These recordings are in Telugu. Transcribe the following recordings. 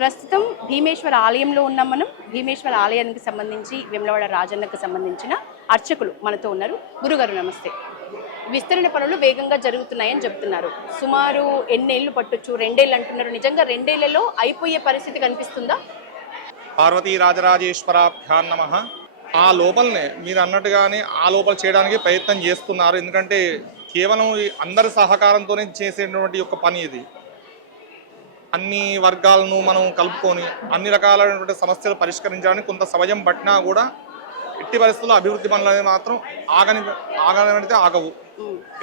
ప్రస్తుతం భీమేశ్వర ఆలయంలో ఉన్నాం. మనం భీమేశ్వర ఆలయానికి సంబంధించి వేములవాడ రాజన్నకు సంబంధించిన అర్చకులు మనతో ఉన్నారు. గురుగారు నమస్తే. విస్తరణ పనులు వేగంగా జరుగుతున్నాయని చెప్తున్నారు. సుమారు ఎన్నేళ్లు పట్టొచ్చు? 2 ఏళ్ళు అంటున్నారు. నిజంగా 2 ఏళ్లలో అయిపోయే పరిస్థితి కనిపిస్తుందా? పార్వతీ రాజరాజేశ్వరాభ్యాన్ నమః. ఆ లోపలనే మీరు అన్నట్టుగానే ఆ లోపల చేయడానికి ప్రయత్నం చేస్తున్నారు. ఎందుకంటే కేవలం అందరి సహకారంతోనే చేసేటువంటి ఒక పని ఇది. అన్ని వర్గాలను మనం కలుపుకొని అన్ని రకాలైనటువంటి సమస్యలు పరిష్కరించడానికి కొంత సమయం పట్టినా కూడా ఎట్టి పరిస్థితుల్లో అభివృద్ధి పనులు అనేది మాత్రం ఆగనితే ఆగవు.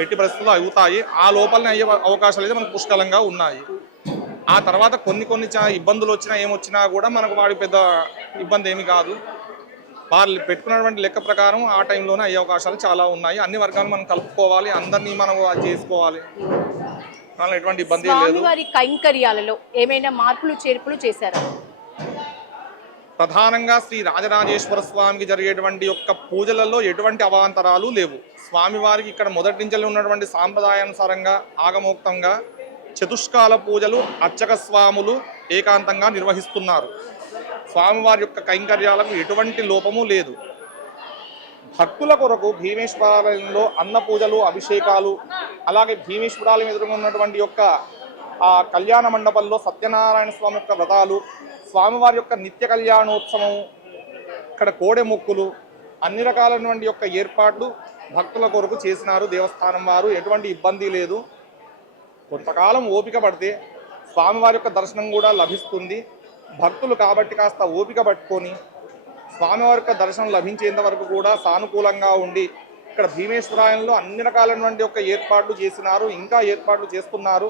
ఎట్టి పరిస్థితుల్లో అవుతాయి. ఆ లోపలనే అయ్యే అవకాశాలు అయితే మనకు పుష్కలంగా ఉన్నాయి. ఆ తర్వాత కొన్ని ఇబ్బందులు వచ్చినా ఏమొచ్చినా కూడా మనకు వాడి పెద్ద ఇబ్బంది ఏమి కాదు. వాళ్ళు పెట్టుకున్నటువంటి లెక్క ప్రకారం ఆ టైంలోనే అయ్యే అవకాశాలు చాలా ఉన్నాయి. అన్ని వర్గాలు మనం కలుపుకోవాలి, అందరినీ మనం చేసుకోవాలి. దానిలో ఎటువంటి ఇబ్బంది లేదు. వారి కైంకర్యాలలో ఏమైనా మార్పులు చేర్పులు చేశారా? ప్రధానంగా శ్రీ రాజరాజేశ్వర స్వామికి జరిగేటువంటి యొక్క పూజలలో ఎటువంటి అవాంతరాలు లేవు. స్వామివారికి ఇక్కడ మొదటి నుంచి ఉన్నటువంటి సాంప్రదాయానుసారంగా ఆగమోక్తంగా చతుష్కాల పూజలు అర్చక స్వాములు ఏకాంతంగా నిర్వహిస్తున్నారు. స్వామివారి యొక్క కైంకర్యాలకు ఎటువంటి లోపము లేదు. భక్తుల కొరకు భీమేశ్వరాలయంలో అన్న పూజలు, అభిషేకాలు, అలాగే భీమేశ్వరాలయం ఎదురుగా ఉన్నటువంటి యొక్క ఆ కళ్యాణ మండపంలో సత్యనారాయణ స్వామి యొక్క వ్రతాలు, స్వామివారి యొక్క నిత్య కళ్యాణోత్సవం, ఇక్కడ కోడె మొక్కులు, అన్ని రకాలైనటువంటి యొక్క ఏర్పాట్లు భక్తుల కొరకు చేసినారు దేవస్థానం వారు. ఎటువంటి ఇబ్బంది లేదు. కొంతకాలం ఓపిక పడితే స్వామివారి యొక్క దర్శనం కూడా లభిస్తుంది. భక్తులు కాబట్టి కాస్త ఓపిక పట్టుకొని స్వామివారి యొక్క దర్శనం లభించేంత వరకు కూడా సానుకూలంగా ఉండి ఇక్కడ భీమేశ్వరాలయంలో అన్ని రకాలైనటువంటి యొక్క ఏర్పాట్లు చేసినారు, ఇంకా ఏర్పాట్లు చేస్తున్నారు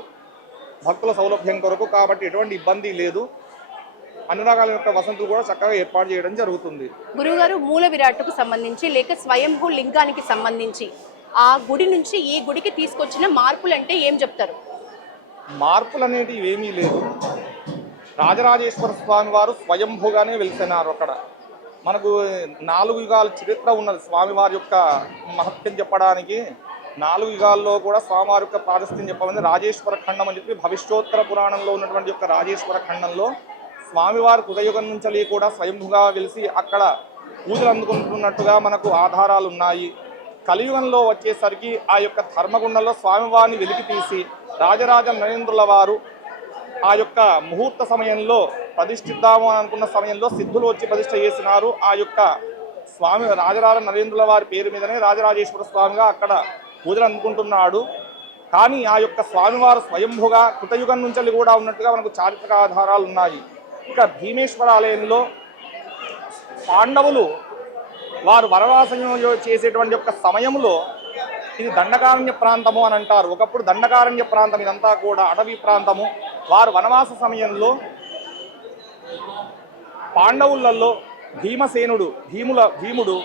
భక్తుల సౌలభ్యం కొరకు. కాబట్టి ఎటువంటి ఇబ్బంది లేదు. అన్ని రకాల యొక్క వసతులు కూడా చక్కగా ఏర్పాటు చేయడం జరుగుతుంది. గురువుగారు, మూల విరాట్కు సంబంధించి లేక స్వయంభూ లింగానికి సంబంధించి ఆ గుడి నుంచి ఈ గుడికి తీసుకొచ్చిన మార్పులు అంటే ఏం చెప్తారు? మార్పులు అనేటివి ఏమీ లేదు. రాజరాజేశ్వర స్వామి వారు స్వయంభూగానే వెలిసినారు. అక్కడ మనకు 4 యుగాల చరిత్ర ఉన్నది. స్వామివారి యొక్క మహత్యం చెప్పడానికి 4 యుగాల్లో కూడా స్వామివారి యొక్క ప్రాశస్త్యం చెప్పమంది. రాజేశ్వర ఖండం అని చెప్పి భవిష్యోత్తర పురాణంలో ఉన్నటువంటి యొక్క రాజేశ్వర ఖండంలో స్వామివారి కృతయుగం నుంచి కూడా స్వయంభుగా వెలిసి అక్కడ పూజలు అందుకుంటున్నట్టుగా మనకు ఆధారాలు ఉన్నాయి. కలియుగంలో వచ్చేసరికి ఆ యొక్క ధర్మగుండంలో స్వామివారిని వెలికి తీసి రాజరాజ నరేంద్రుల వారు ఆ యొక్క ముహూర్త సమయంలో ప్రతిష్ఠిద్దాము అని అనుకున్న సమయంలో సిద్ధులు వచ్చి ప్రతిష్ఠ చేసినారు. ఆ యొక్క స్వామి రాజరాజ నరేంద్రుల వారి పేరు మీదనే రాజరాజేశ్వర స్వామిగా అక్కడ పూజలు అందుకుంటున్నాడు. కానీ ఆ యొక్క స్వామివారు స్వయంభుగా కృతయుగం నుంచి కూడా ఉన్నట్టుగా మనకు చారిత్రక ఆధారాలు ఉన్నాయి. ఇక భీమేశ్వర ఆలయంలో పాండవులు వారు వనవాసం చేసేటువంటి యొక్క సమయంలో ఇది దండకారణ్య ప్రాంతము అని అంటారు. ఒకప్పుడు దండకారణ్య ప్రాంతం, ఇదంతా కూడా అటవీ ప్రాంతము. వారు వనవాస సమయంలో పాండవులలో భీమసేనుడు భీముడు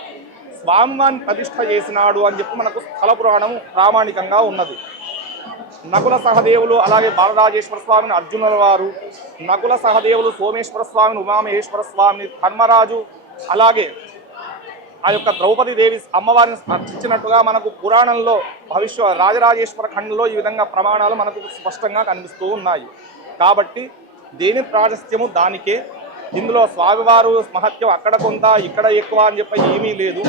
స్వామివారిని ప్రతిష్ఠ చేసినాడు అని చెప్పి మనకు స్థల పురాణం ప్రామాణికంగా ఉన్నది. నకుల సహదేవులు అలాగే బాలరాజేశ్వర స్వామిని అర్జునుల వారు, నకుల సహదేవులు సోమేశ్వర స్వామిని ఉమామహేశ్వర స్వామిని, ధర్మరాజు అలాగే ఆ యొక్క ద్రౌపది దేవి అమ్మవారిని అర్చించినట్టుగా మనకు పురాణంలో రాజరాజేశ్వర ఖండంలో ఈ విధంగా ప్రమాణాలు మనకు స్పష్టంగా కనిపిస్తూ ఉన్నాయి. కాబట్టి దేని ప్రాశస్త్యము దానికే. ఇందులో స్వామివారు మహత్యం అక్కడ కొంత ఇక్కడ ఎక్కువ అని చెప్పి ఏమీ లేదు.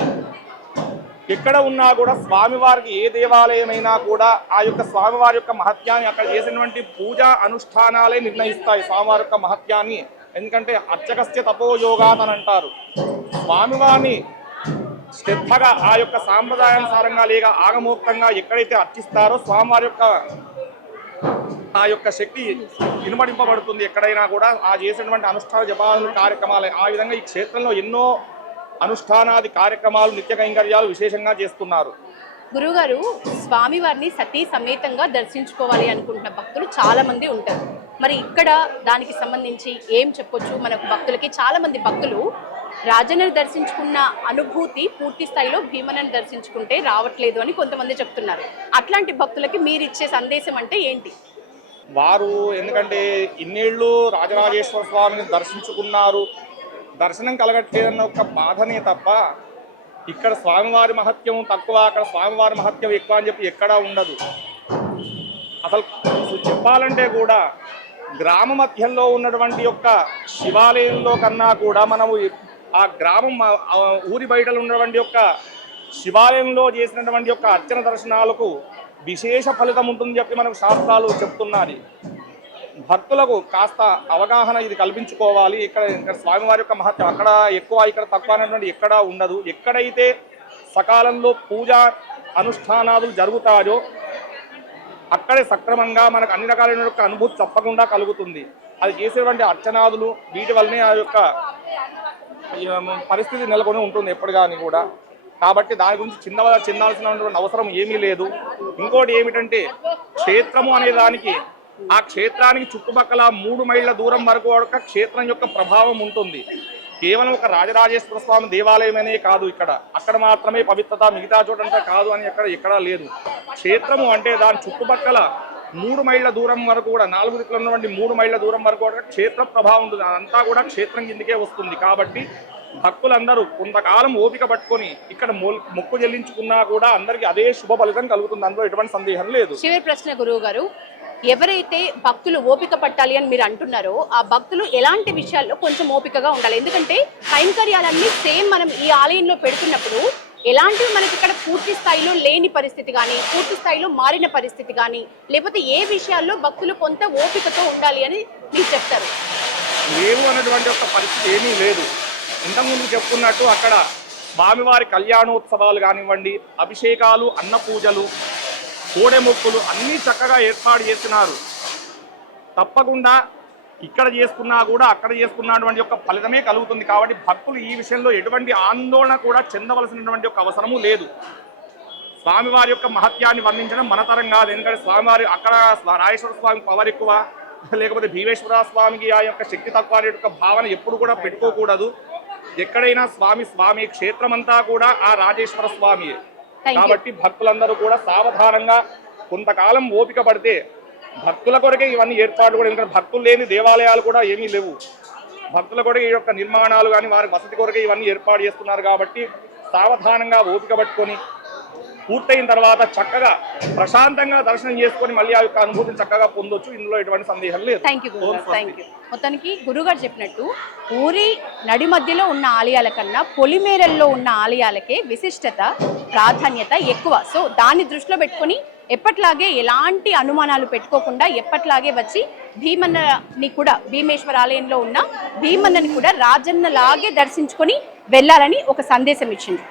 ఎక్కడ ఉన్నా కూడా స్వామివారికి ఏ దేవాలయమైనా కూడా ఆ యొక్క స్వామివారి యొక్క మహత్యాన్ని అక్కడ చేసినటువంటి పూజా అనుష్ఠానాలే నిర్ణయిస్తాయి స్వామివారి యొక్క మహత్యాన్ని. ఎందుకంటే అర్చకస్య తపోయోగాత్ అని అంటారు. స్వామివారిని శ్రద్ధగా ఆ యొక్క సాంప్రదాయానుసారంగా లేక ఆగమోక్తంగా ఎక్కడైతే అర్చిస్తారో స్వామివారి యొక్క ఆ యొక్క శక్తి వినుమడింపబడుతుంది. ఎక్కడైనా కూడా ఆ చేసినటువంటి అనుష్ఠాన జపాలు కార్యక్రమాలు ఆ విధంగా ఈ క్షేత్రంలో ఎన్నో అనుష్ఠానాది కార్యక్రమాలు, నిత్య కైంకర్యాలు విశేషంగా చేస్తున్నారు. గురువుగారు, స్వామివారిని సతీ సమేతంగా దర్శించుకోవాలి అనుకుంటున్న భక్తులు చాలా మంది ఉంటారు. మరి ఇక్కడ దానికి సంబంధించి ఏం చెప్పొచ్చు? మనకు భక్తులకి చాలా మంది భక్తులు రాజన్నను దర్శించుకున్న అనుభూతి పూర్తి స్థాయిలో భీమన్నను దర్శించుకుంటే రావట్లేదు అని కొంతమంది చెప్తున్నారు. అట్లాంటి భక్తులకి మీరు ఇచ్చే సందేశం అంటే ఏంటి? వారు ఎందుకంటే ఇన్నేళ్ళు రాజరాజేశ్వర స్వామిని దర్శించుకున్నారు, దర్శనం కలగట్లేదన్న ఒక బాధనే తప్ప ఇక్కడ స్వామివారి మహత్యం తక్కువ, అక్కడ స్వామివారి మహత్యం ఎక్కువ అని చెప్పి ఎక్కడా ఉండదు. అసలు చెప్పాలంటే కూడా గ్రామ మధ్యంలో ఉన్నటువంటి యొక్క శివాలయంలో కన్నా కూడా మనము ఆ గ్రామం ఊరి బయటలో ఉన్నటువంటి యొక్క శివాలయంలో చేసినటువంటి యొక్క అర్చన దర్శనాలకు విశేష ఫలితం ఉంటుందని చెప్పి మనకు శాస్త్రాలు చెప్తున్నది. భక్తులకు కాస్త అవగాహన ఇది కల్పించుకోవాలి. ఇక్కడ స్వామివారి యొక్క మహత్యం అక్కడ ఎక్కువ ఇక్కడ తక్కువ అనేటువంటి ఎక్కడా ఉండదు. ఎక్కడైతే సకాలంలో పూజా అనుష్ఠానాలు జరుగుతాయో అక్కడే సక్రమంగా మనకు అన్ని రకాలైన యొక్క అనుభూతి తప్పకుండా కలుగుతుంది. అది చేసేటువంటి అర్చనాదులు వీటి వల్లనే ఆ యొక్క పరిస్థితి నెలకొని ఉంటుంది ఎప్పుడు కానీ కూడా. కాబట్టి దాని గురించి చిన్నాల్సినటువంటి అవసరం ఏమీ లేదు. ఇంకోటి ఏమిటంటే క్షేత్రము అనే దానికి ఆ క్షేత్రానికి చుట్టుపక్కల 3 మైళ్ళ దూరం వరకు ఒక క్షేత్రం యొక్క ప్రభావం ఉంటుంది. కేవలం ఒక రాజరాజేశ్వర స్వామి దేవాలయమనే కాదు, అక్కడ మాత్రమే పవిత్రత, మిగతా చోటంతా కాదు అని ఎక్కడా లేదు. క్షేత్రము అంటే దాని చుట్టుపక్కల 3 మైళ్ళ దూరం వరకు కూడా 4 దిక్కులు ఉన్నటువంటి 3 మైళ్ళ దూరం వరకు కూడా క్షేత్ర ప్రభావం ఉంటుంది. అదంతా కూడా క్షేత్రం కిందకే వస్తుంది. కాబట్టి భక్తులందరూ కొంతకాలం ఓపిక పట్టుకొని ఇక్కడ మొక్కు చెల్లించుకున్నా కూడా అందరికీ అదే శుభ ఫలితం కలుగుతుంది. అందులో ఎటువంటి సందేహం లేదు. చివరి ప్రశ్న గురువు గారు, ఎవరైతే భక్తులు ఓపిక పట్టాలి అని మీరు అంటున్నారో ఆ భక్తులు ఎలాంటి విషయాల్లో కొంచెం ఓపికగా ఉండాలి? ఎందుకంటే కైంకర్యాలన్నీ సేమ్ మనం ఈ ఆలయంలో పెడుతున్నప్పుడు ఎలాంటివి మనకి ఇక్కడ పూర్తి స్థాయిలో లేని పరిస్థితి కానీ, పూర్తి స్థాయిలో మారిన పరిస్థితి కానీ, లేకపోతే ఏ విషయాల్లో భక్తులు కొంత ఓపికతో ఉండాలి అని మీరు చెప్తారు? లేవు అనేటువంటి ఒక పరిస్థితి ఏమీ లేదు. ఇంతకుముందు చెప్పుకున్నట్టు అక్కడ స్వామివారి కళ్యాణోత్సవాలు కానివ్వండి, అభిషేకాలు, అన్న పూజలు, కోడెమొక్కులు అన్నీ చక్కగా ఏర్పాటు చేస్తున్నారు. తప్పకుండా ఇక్కడ చేసుకున్నా కూడా అక్కడ చేసుకున్నటువంటి యొక్క ఫలితమే కలుగుతుంది. కాబట్టి భక్తులు ఈ విషయంలో ఎటువంటి ఆందోళన కూడా చెందవలసినటువంటి ఒక అవసరము లేదు. స్వామివారి యొక్క మహత్యాన్ని వర్ణించడం మన తరం కాదు. ఎందుకంటే స్వామివారి అక్కడ రాజేశ్వర స్వామి పవర్ ఎక్కువ, లేకపోతే భీమేశ్వర స్వామికి ఆ యొక్క శక్తి తక్కువ అనే యొక్క భావన ఎప్పుడు కూడా పెట్టుకోకూడదు. ఎక్కడైనా స్వామి క్షేత్రమంతా కూడా ఆ రాజేశ్వర స్వామియే. కాబట్టి భక్తులందరూ కూడా సావధానంగా కొంతకాలం ఓపిక పడితే భక్తుల కొరకే ఇవన్నీ ఏర్పాట్లు కూడా, ఎందుకంటే భక్తులు లేని దేవాలయాలు కూడా ఏమీ లేవు. భక్తుల కొరకే ఈ యొక్క నిర్మాణాలు కానీ వారి వసతి కొరకే ఇవన్నీ ఏర్పాటు చేస్తున్నారు. కాబట్టి సావధానంగా ఓపిక పట్టుకొని పూర్తయిన తర్వాత చక్కగా ప్రశాంతంగా దర్శనం చేసుకొని మళ్ళీ ఆ యొక్క అనుభూతిని చక్కగా పొందొచ్చు. ఇందులో ఎటువంటి సందేహం లేదు. Thank you. మొత్తానికి గురుగారు చెప్పినట్టు ఊరి నడి మధ్యలో ఉన్న ఆలయాల కన్నా పొలిమేరల్లో ఉన్న ఆలయాలకే విశిష్టత, ప్రాధాన్యత ఎక్కువ. సో దాన్ని దృష్టిలో పెట్టుకొని ఎప్పట్లాగే ఎలాంటి అనుమానాలు పెట్టుకోకుండా ఎప్పట్లాగే వచ్చి భీమన్నని కూడా, భీమేశ్వర ఆలయంలో ఉన్న భీమన్నని కూడా రాజన్నలాగే దర్శించుకొని వెళ్ళాలని ఒక సందేశం ఇచ్చింది.